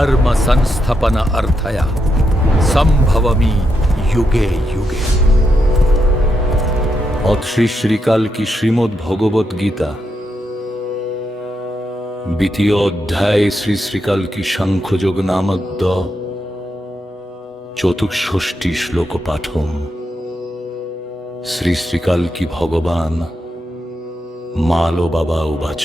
ধর্ম সংস্থাপন অর্থয়া সম্ভবমি যুগে যুগে। অথ শ্রী শ্রীকাল কি শ্রীমদ্ ভগবত গীতা, দ্বিতীয় অধ্যায় শ্রী শ্রীকাল কি সাংখ্যযোগ নামক চতুষ্ষষ্টি শ্লোক পাঠম। শ্রী শ্রীকাল কি ভগবান মালো বাবা উবাচ।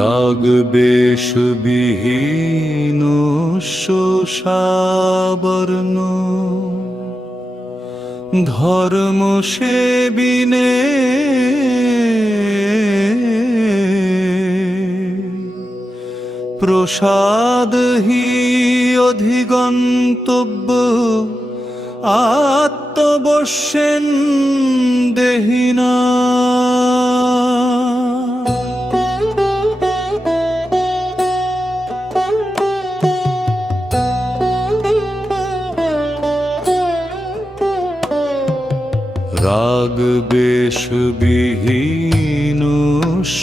রাগ বেশ বিহীন শোষাবর্ণ ধর্ম সেবিনে প্রসাদ হি অধিগন্তব্য আত্মবশ্যেন দেহিনা। রাগ বেশ বিহীন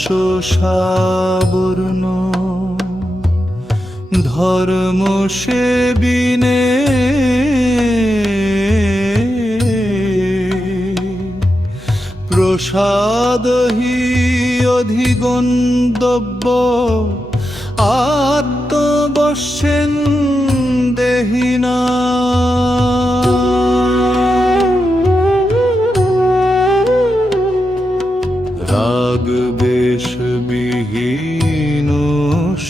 শোষাবর্ণ ধর্ম সেবিনে প্রসাদ হি অধিগন্তব্য আত্মবশ্যেন দেহিনা। রাগ বেশ বিহীন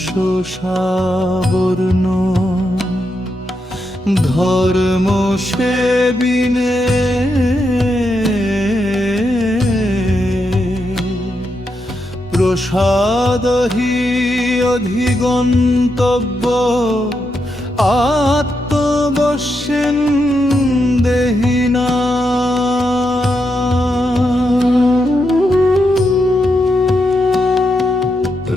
শোষাবর্ণ ধর্ম সেবিনে প্রসাদ হি অধিগন্তব্য আত্মবশ্যেন দেহিনা।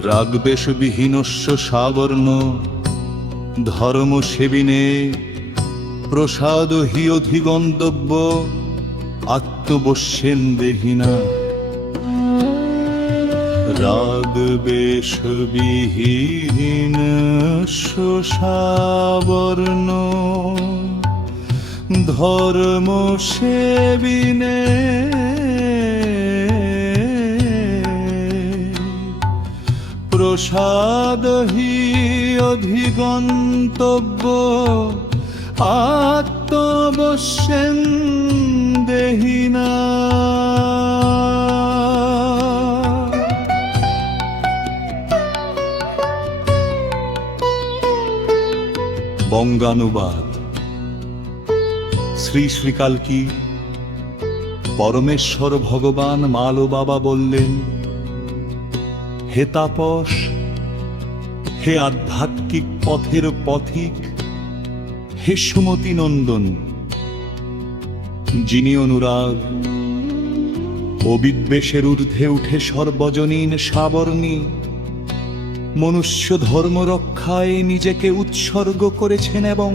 রাগবেশবিহীনস্য সাবর্ণ ধর্ম সেবিনে প্রসাদ হি অধিগন্তব্য আত্মবশ্যেন দেহিনা। রাগবেশবিহীনস্য সাবর্ণ ধর্ম সেবিনে প্রসাদ হি অধিগন্তব্য আত্মবশ্যেন দেহিনা। বঙ্গানুবাদ। শ্রী শ্রীকাল কি পরমেশ্বর ভগবান মালো বাবা বললেন, হে তাপস, হে আধ্যাত্মিক পথের পথিক, হে সুমতি নন্দন, যিনি অনুরাগ ও বিদ্বেষের ঊর্ধ্বে উঠে সর্বজনীন সাবর্ণী মনুষ্য ধর্ম রক্ষায় নিজেকে উৎসর্গ করেছেন এবং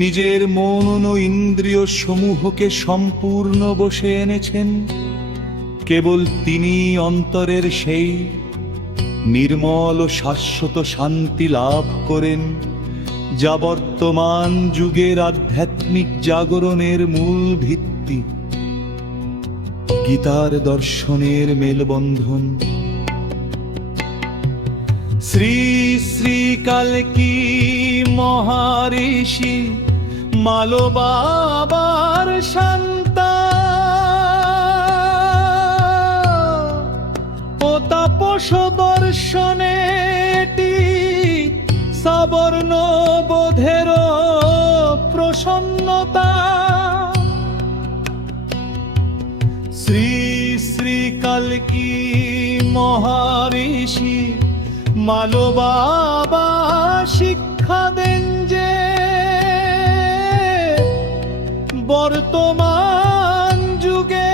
নিজের মন ও ইন্দ্রিয় সমূহকে সম্পূর্ণ বশে এনেছেন, কেবল তিনি অন্তরের সেই নির্মল ও শাশ্বত শান্তি লাভ করেন যা বর্তমান যুগের আধ্যাত্মিক জাগরণের মূল ভিত্তি। গীতার দর্শনের মেলবন্ধন। শ্রী শ্রীকাল কি মহারিষি মালো বাবার শান্তা ও তাপস দর্শনে সাবর্ণ বোধের প্রসন্নতা। শ্রী শ্রীকাল কি মহারিষি মালো বাবা শিক্ষা দেন যে বর্তমান যুগে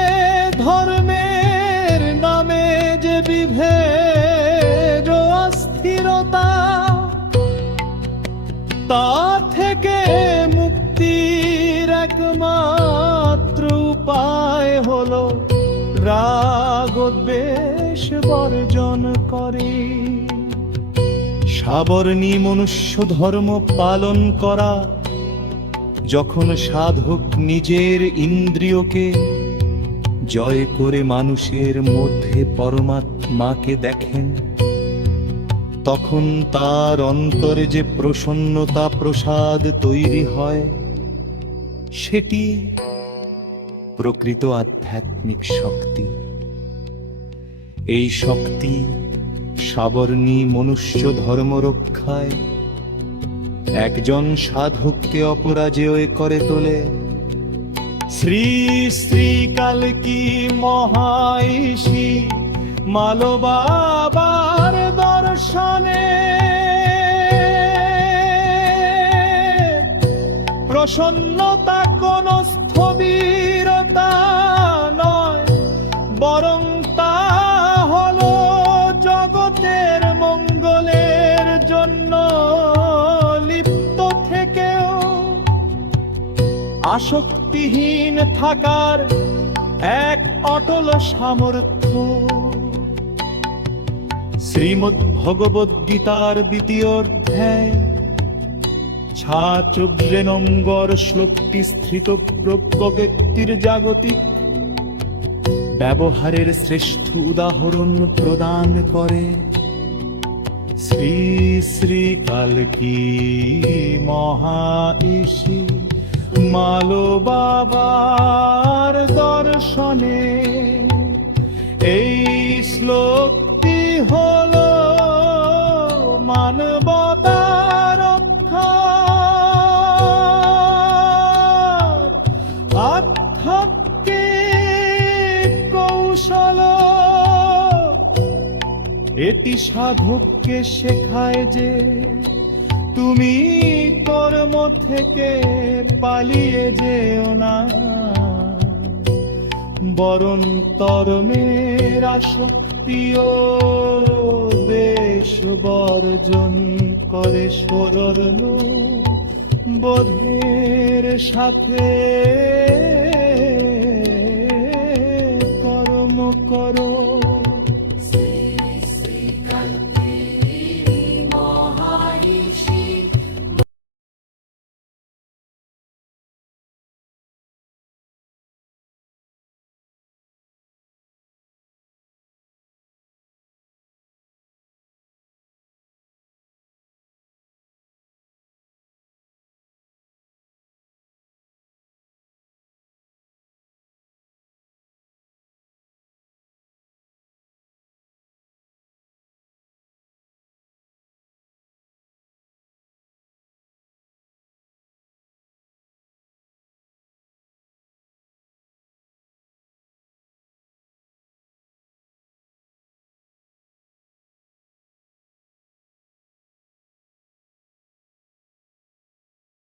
ধর্মের নামে যে বিভেদ অস্থিরতা তা থেকে মুক্ত রাগদ্বেষ বর্জন করে। সাবর্ণী মনুষ্য ধর্ম পালন করা, যখন সাধক নিজের ইন্দ্রিয়কে জয় করে মানুষের মধ্যে পরমাত্মাকে দেখেন, তখন তার অন্তরে যে প্রসন্নতা প্রসাদ তৈরি হয়, সেটি প্রকৃত আধ্যাত্মিক শক্তি। এই শক্তি সাবর্ণী মনুষ্য ধর্ম রক্ষায় একজন সাধককে অপরাজেয় করে তোলে। শ্রী শ্রী কালকি মহাইষী মালবাবার দর্শনে প্রসন্নতা কোন স্থবিরতা নয়, বরং তা হলো জগতের মঙ্গলের জন্য লিপ্ত থেকেও আসক্তিহীন থাকার এক অটল সামর্থ্য। শ্রীমদ্ ভগবদ্ গীতার ২য় অধ্যায় ২৬ নম্বর শ্লোকটি স্থিত প্রজ্ঞ ব্যক্তির জাগতিক ব্যবহারের শ্রেষ্ঠ উদাহরণ প্রদান করে। শ্রী শ্রী কালকি মহাইষী মালবাবার দর্শনে এই শ্লোকটি হলো মানবতার আধ্যাত্মিক কৌশল। এটি সাধককে শেখায় যে তুমি কর্ম থেকে পালিয়ে যেও না, বরং কর্মের আসক্তিও দেশ বর্জন করে সরল বোধের সাথে